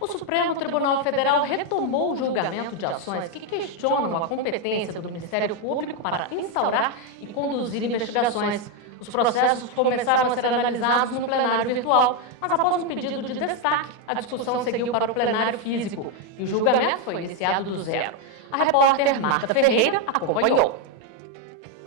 O Supremo Tribunal Federal retomou o julgamento de ações que questionam a competência do Ministério Público para instaurar e conduzir investigações. Os processos começaram a ser analisados no plenário virtual, mas após um pedido de destaque, a discussão seguiu para o plenário físico e o julgamento foi iniciado do zero. A repórter Marta Ferreira acompanhou.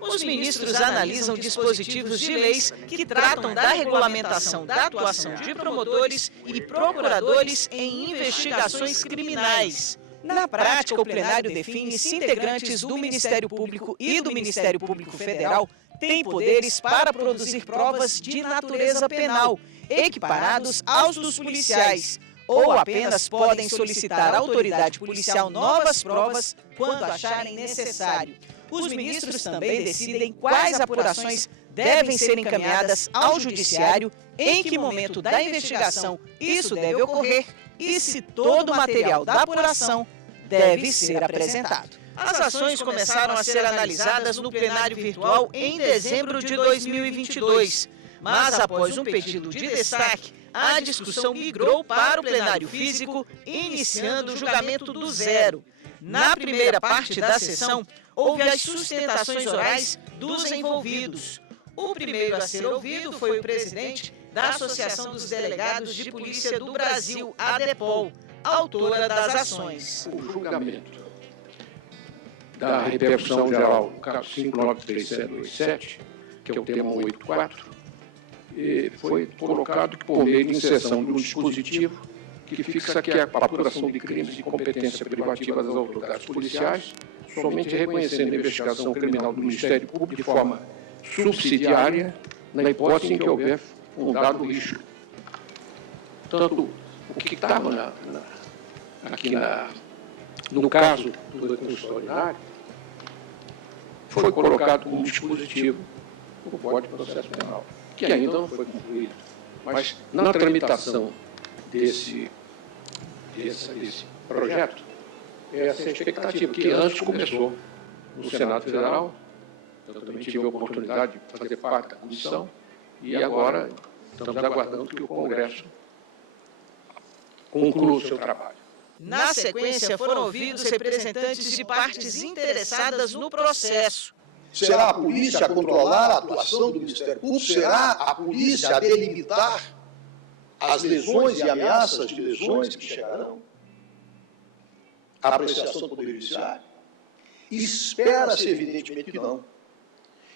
Os ministros analisam dispositivos de leis que tratam da regulamentação da atuação de promotores e procuradores em investigações criminais. Na prática, o plenário define se integrantes do Ministério Público e do Ministério Público Federal têm poderes para produzir provas de natureza penal, equiparados aos dos policiais, ou apenas podem solicitar à autoridade policial novas provas quando acharem necessário. Os ministros também decidem quais apurações devem ser encaminhadas ao judiciário, em que momento da investigação isso deve ocorrer e se todo o material da apuração deve ser apresentado. As ações começaram a ser analisadas no plenário virtual em dezembro de 2022, mas após um pedido de destaque, a discussão migrou para o plenário físico, iniciando o julgamento do zero. Na primeira parte da sessão, houve as sustentações orais dos envolvidos. O primeiro a ser ouvido foi o presidente da Associação dos Delegados de Polícia do Brasil, a ADEPOL, autora das ações. O julgamento da repercussão geral, no caso 593727, que é o tema 184, foi colocado que por meio de inserção de um dispositivo que fixa que a apuração de crimes de competência privativa das autoridades policiais, somente reconhecendo a investigação criminal do Ministério Público de forma subsidiária, na hipótese em que houver um dado risco. Portanto, o que estava no caso do recurso extraordinário foi colocado como dispositivo no Código de Processo Penal, que ainda não foi concluído. Mas na tramitação desse projeto, essa é a expectativa, que antes começou no Senado Federal. Eu também tive a oportunidade de fazer parte da comissão e agora estamos aguardando que o Congresso conclua o seu trabalho. Na sequência, foram ouvidos representantes de partes interessadas no processo. Será a polícia a controlar a atuação do Ministério Público? Será a polícia a delimitar as lesões e ameaças de lesões que chegarão à apreciação do Poder Judiciário? Espera-se, evidentemente, que não.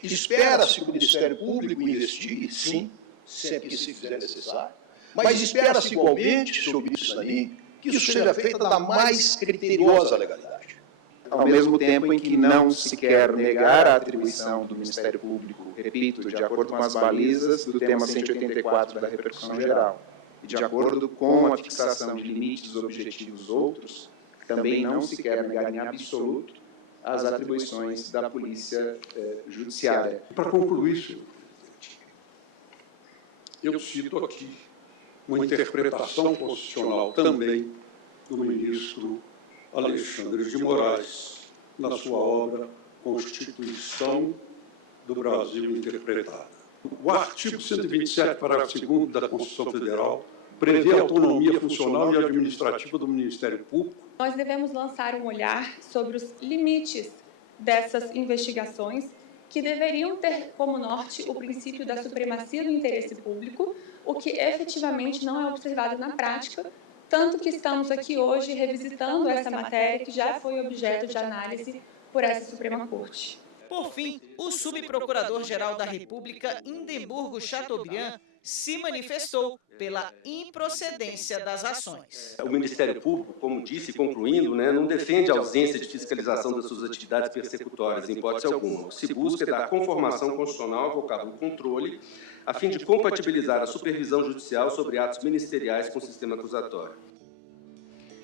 Espera-se que o Ministério Público investigue, sim, sempre que se fizer necessário, mas espera-se igualmente, senhor ministro Zanin, que isso seja feito da mais criteriosa legalidade. Ao mesmo tempo em que não se quer negar a atribuição do Ministério Público, repito, de acordo com as balizas do tema 184 da repercussão geral, e de acordo com a fixação de limites objetivos outros, também não se quer negar em absoluto as atribuições da Polícia Judiciária. Para concluir, senhor presidente, eu cito aqui uma interpretação constitucional também do ministro Alexandre de Moraes, na sua obra Constituição do Brasil Interpretada. O artigo 127, parágrafo 2º da Constituição Federal, prevê a autonomia funcional e administrativa do Ministério Público. Nós devemos lançar um olhar sobre os limites dessas investigações que deveriam ter como norte o princípio da supremacia do interesse público, o que efetivamente não é observado na prática, tanto que estamos aqui hoje revisitando essa matéria que já foi objeto de análise por essa Suprema Corte. Por fim, o subprocurador-geral da República, Indemburgo Chateaubriand, se manifestou pela improcedência das ações. O Ministério Público, como disse, concluindo, não defende a ausência de fiscalização das suas atividades persecutórias, em hipótese alguma. O que se busca é dar conformação constitucional ao vocábulo controle, a fim de compatibilizar a supervisão judicial sobre atos ministeriais com o sistema acusatório.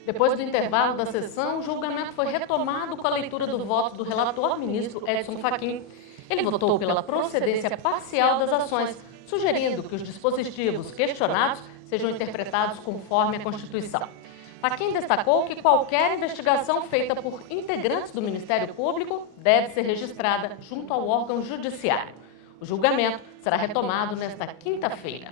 Depois do intervalo da sessão, o julgamento foi retomado com a leitura do voto do relator, ministro Edson Fachin. Ele votou pela procedência parcial das ações, sugerindo que os dispositivos questionados sejam interpretados conforme a Constituição. Fachin destacou que qualquer investigação feita por integrantes do Ministério Público deve ser registrada junto ao órgão judiciário. O julgamento será retomado nesta quinta-feira.